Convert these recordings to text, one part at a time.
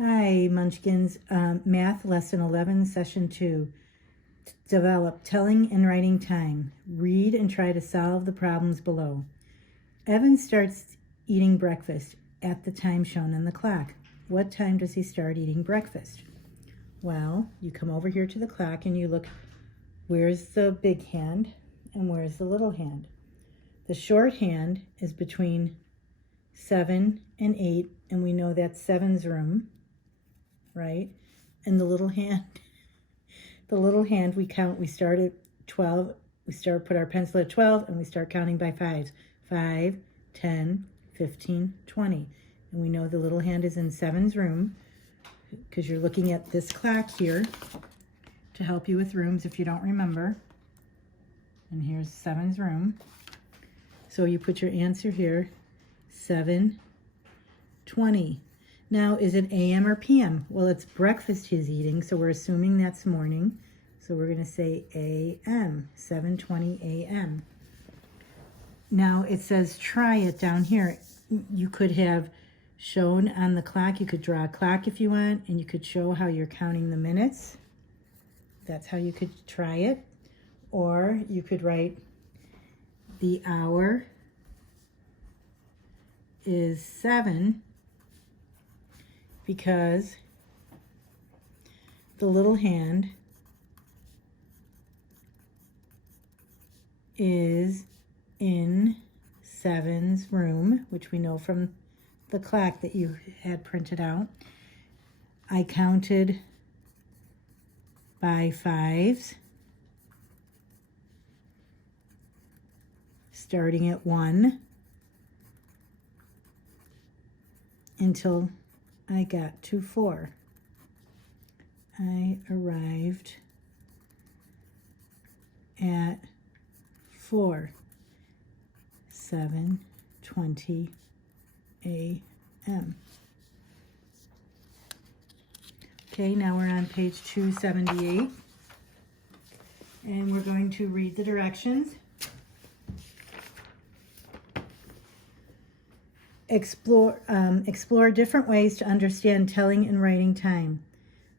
Hi, Munchkins. Math Lesson 11, Session 2. Develop telling and writing time. Read and try to solve the problems below. Evan starts eating breakfast at the time shown on the clock. What time does he start eating breakfast? Well, you come over here to the clock and you look, where's the big hand and where's the little hand? The short hand is between 7 and 8, and we know that's 7's room, right? And the little hand we count, we start at 12, put our pencil at 12, and we start counting by fives. 5, 10, 15, 20. And we know the little hand is in 7's room because you're looking at this clock here to help you with rooms if you don't remember. And here's 7's room. So you put your answer here, 7:20. Now, is it AM or PM? Well, it's breakfast he's eating, so we're assuming that's morning. So we're going to say AM, 7:20 AM. Now, it says try it down here. You could have shown on the clock, you could draw a clock if you want, and you could show how you're counting the minutes. That's how you could try it. Or you could write the hour is 7 because the little hand is in 7's room, which we know from the clock that you had printed out. I counted by fives, starting at 1 until I got to 4. I arrived at 4, 7:20 AM. Okay, now we're on page 278, and we're going to read the directions. Explore different ways to understand telling and writing time.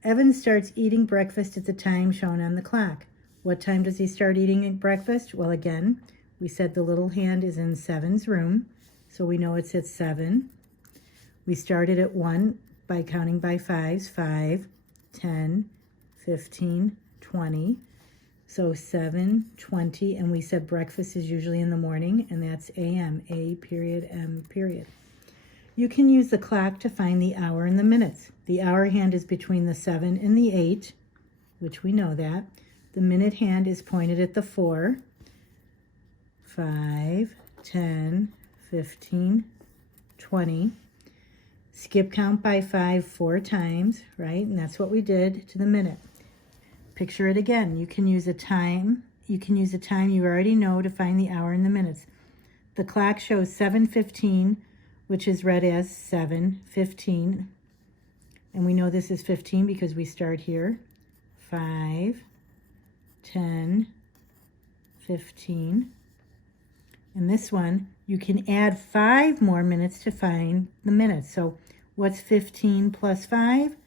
Evan starts eating breakfast at the time shown on the clock. What time does he start eating breakfast? Well, again, we said the little hand is in 7's room, so we know it's at 7. We started at 1 by counting by fives, 5, 10, 15, 20. So 7:20, and we said breakfast is usually in the morning, and that's AM, A period, M period. You can use the clock to find the hour and the minutes. The hour hand is between the 7 and the 8, which we know that. The minute hand is pointed at the 4, 5, 10, 15, 20. Skip count by 5 4 times, right? And that's what we did to the minute. Picture it again. You can use a time. You can use a time you already know to find the hour and the minutes. The clock shows 7:15, which is read as 7:15. And we know this is 15 because we start here. 5, 10, 15. And this one, you can add 5 more minutes to find the minutes. So what's 15 plus 5?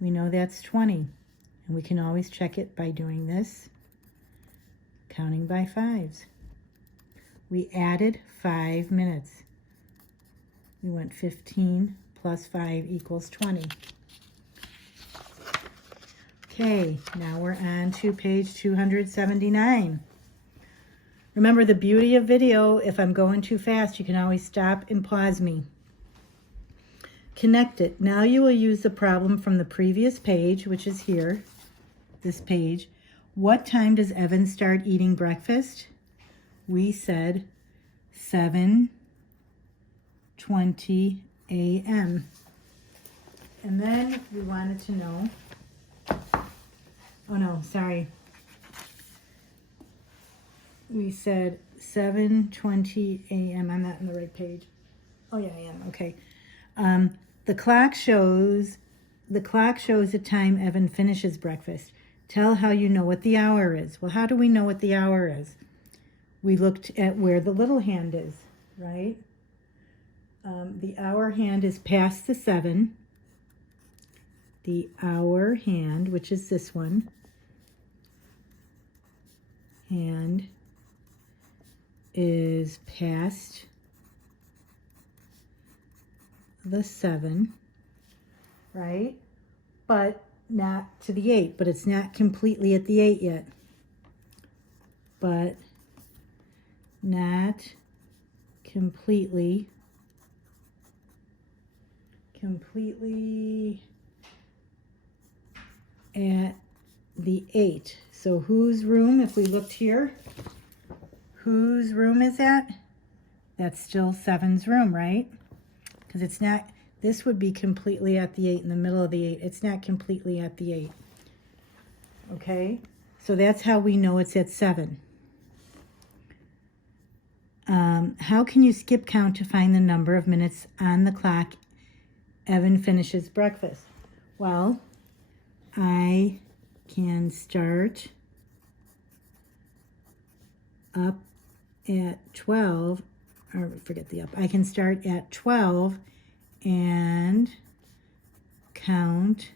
We know that's 20. And we can always check it by doing this, counting by fives. We added 5 minutes. We went 15 plus 5 equals 20. Okay, now we're on to page 279. Remember, the beauty of video, if I'm going too fast, you can always stop and pause me. Connect it. Now you will use the problem from the previous page, which is here, this page. What time does Evan start eating breakfast? We said 7:20 AM. And then we wanted to know, oh no, sorry. We said 7:20 AM. I'm not on the right page. Oh yeah, I am. Okay. The clock shows the time Evan finishes breakfast. Tell how you know what the hour is. Well, how do we know what the hour is? We looked at where the little hand is, right? The hour hand is past the 7. the hour hand, which is this one, hand is past the 7, right? But not to the 8, but it's not completely at the 8 yet. But not completely at the 8. So whose room, if we looked here, whose room is that? That's still 7's room, right? Because it's not, this would be completely at the 8, in the middle of the 8. It's not completely at the 8. Okay? So that's how we know it's at 7. How can you skip count to find the number of minutes on the clock Evan finishes breakfast? Well, I can start up at 12, or forget the up. I can start at 12 and count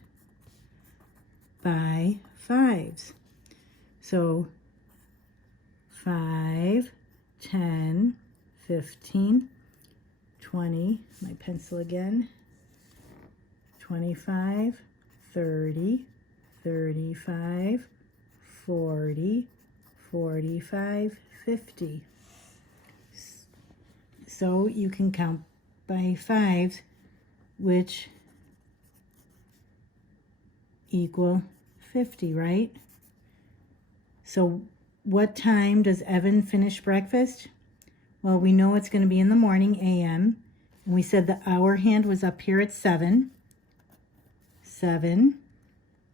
by 5s. So 5, 10, 15, 20, my pencil again, 25, 30, 35, 40, 45, 50. So you can count by 5s, which equal 50, right? So what time does Evan finish breakfast? Well, we know it's going to be in the morning, a.m. And we said the hour hand was up here at 7. 7.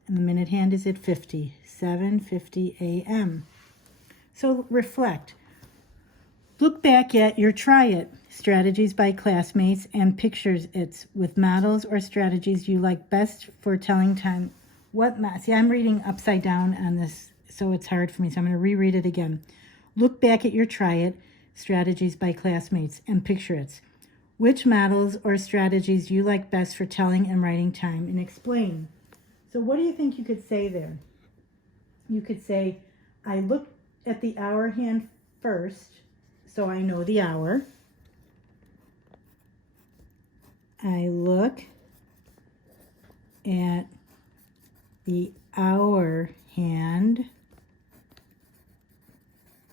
And the minute hand is at 50. 7:50 a.m. So reflect. Look back at your Try It strategies by classmates and pictures it with models or strategies you like best for telling time. See, I'm reading upside down on this, so it's hard for me, so I'm going to reread it again. Look back at your Try It strategies by classmates and picture it. Which models or strategies you like best for telling and writing time, and explain. So what do you think you could say there? You could say, I look at the hour hand first, so I know the hour. I look at the hour hand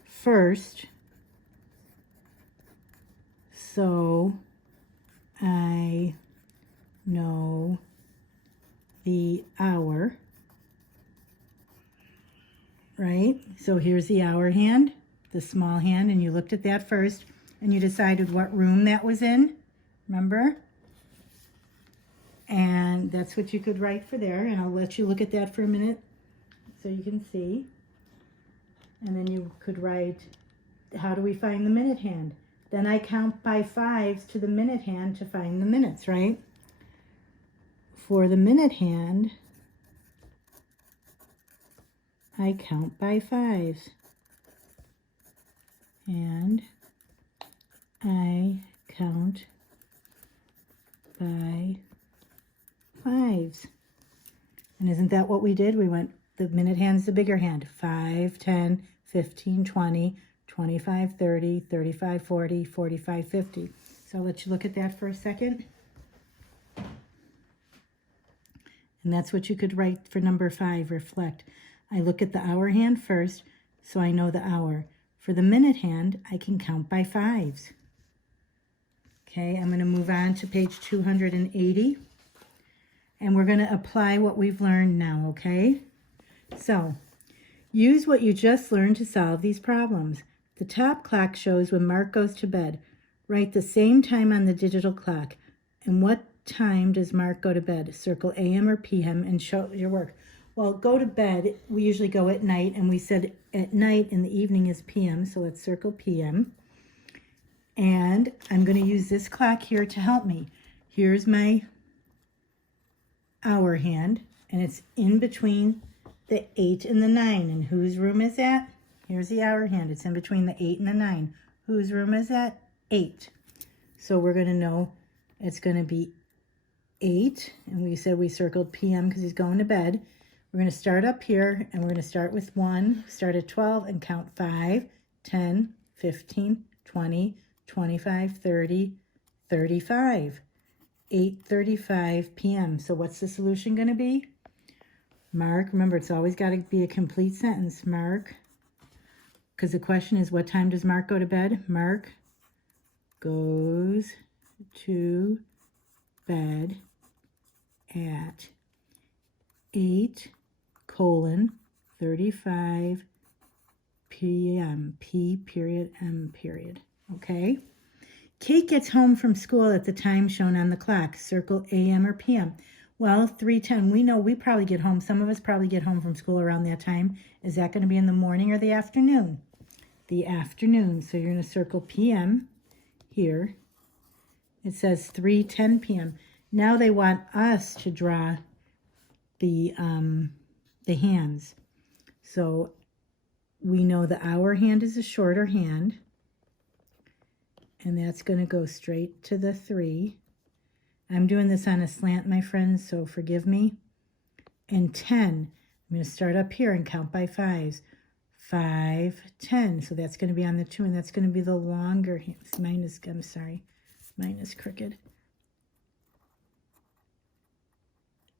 first, so I know the hour, right? So here's the hour hand, the small hand, and you looked at that first, and you decided what room that was in, remember? And that's what you could write for there, and I'll let you look at that for a minute so you can see. And then you could write, how do we find the minute hand? Then I count by 5s to the minute hand to find the minutes, right? For the minute hand, I count by 5s. And I count by 5s. And isn't that what we did? We went, the minute hand's the bigger hand. 5, 10, 15, 20, 25, 30, 35, 40, 45, 50. So I'll let you look at that for a second. And that's what you could write for number 5, reflect. I look at the hour hand first, so I know the hour. For the minute hand, I can count by 5s. Okay, I'm going to move on to page 280. And we're going to apply what we've learned now, okay? So, use what you just learned to solve these problems. The top clock shows when Mark goes to bed. Write the same time on the digital clock. And what time does Mark go to bed? Circle AM or PM and show your work. Well, go to bed, we usually go at night, and we said at night in the evening is PM, so let's circle PM. And I'm going to use this clock here to help me. Here's my hour hand, and it's in between the 8 and the 9. And whose room is that? Here's the hour hand. It's in between the 8 and the 9. Whose room is that? 8. So we're going to know it's going to be 8, and we said we circled PM because he's going to bed. We're going to start up here, and we're going to start with 1, start at 12, and count 5, 10, 15, 20, 25, 30, 35. 8:35 p.m. So what's the solution going to be? Mark, remember, it's always got to be a complete sentence. Mark, because the question is, what time does Mark go to bed? Mark goes to bed at 8:35 p.m. P period M period. Okay? Kate gets home from school at the time shown on the clock. Circle AM or PM. Well, 3:10. We know we probably get home. Some of us probably get home from school around that time. Is that going to be in the morning or the afternoon? The afternoon. So you're going to circle PM here. It says 3:10 p.m. Now they want us to draw the hands. So we know the hour hand is a shorter hand. And that's going to go straight to the 3. I'm doing this on a slant, my friends, so forgive me. And 10, I'm going to start up here and count by 5s. 5, 10. So that's going to be on the 2, and that's going to be the longer hand. Mine is crooked.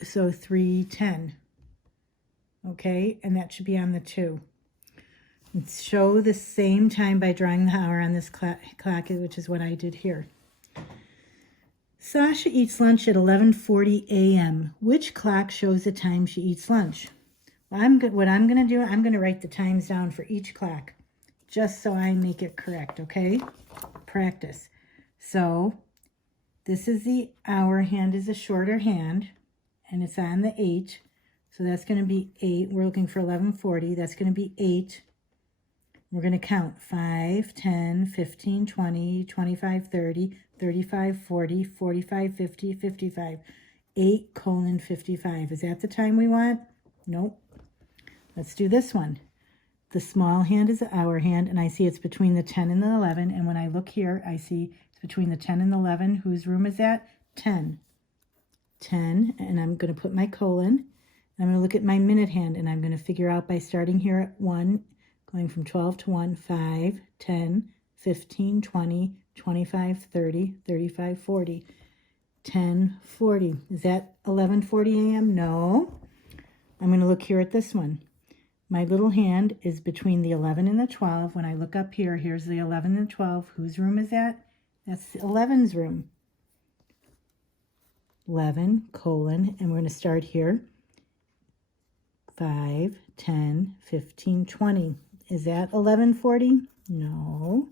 So 3, 10. Okay, and that should be on the 2. Show the same time by drawing the hour on this clock, which is what I did here. Sasha eats lunch at 11:40 a.m. Which clock shows the time she eats lunch? Well, what I'm going to do, I'm going to write the times down for each clock, just so I make it correct, okay? Practice. So this is the hour hand is a shorter hand, and it's on the 8. So that's going to be 8. We're looking for 11:40. That's going to be 8. We're going to count 5, 10, 15, 20, 25, 30, 35, 40, 45, 50, 55. 8:55. Is that the time we want? Nope. Let's do this one. The small hand is the hour hand, and I see it's between the 10 and the 11. And when I look here, I see it's between the 10 and the 11. Whose room is that? 10. 10, and I'm going to put my colon. I'm going to look at my minute hand, and I'm going to figure out by starting here at 1, going from 12 to 1, 5, 10, 15, 20, 25, 30, 35, 40, 10, 40. Is that 11:40 a.m.? No. I'm going to look here at this one. My little hand is between the 11 and the 12. When I look up here, here's the 11 and 12. Whose room is that? That's the 11's room. 11, colon, and we're going to start here. 5, 10, 15, 20. Is that 11:40? No.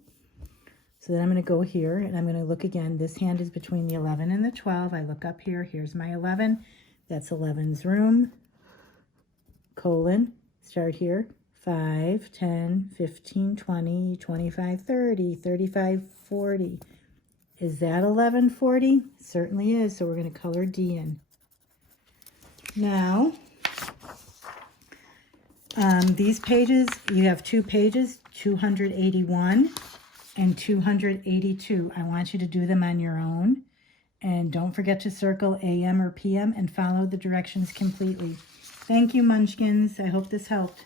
So then I'm going to go here, and I'm going to look again. This hand is between the 11 and the 12. I look up here. Here's my 11. That's 11's room. Colon. Start here. 5, 10, 15, 20, 25, 30, 35, 40. Is that 11:40? Certainly is, so we're going to color D in. Now, these pages, you have 2 pages, 281 and 282. I want you to do them on your own. And don't forget to circle AM or PM and follow the directions completely. Thank you, Munchkins. I hope this helped.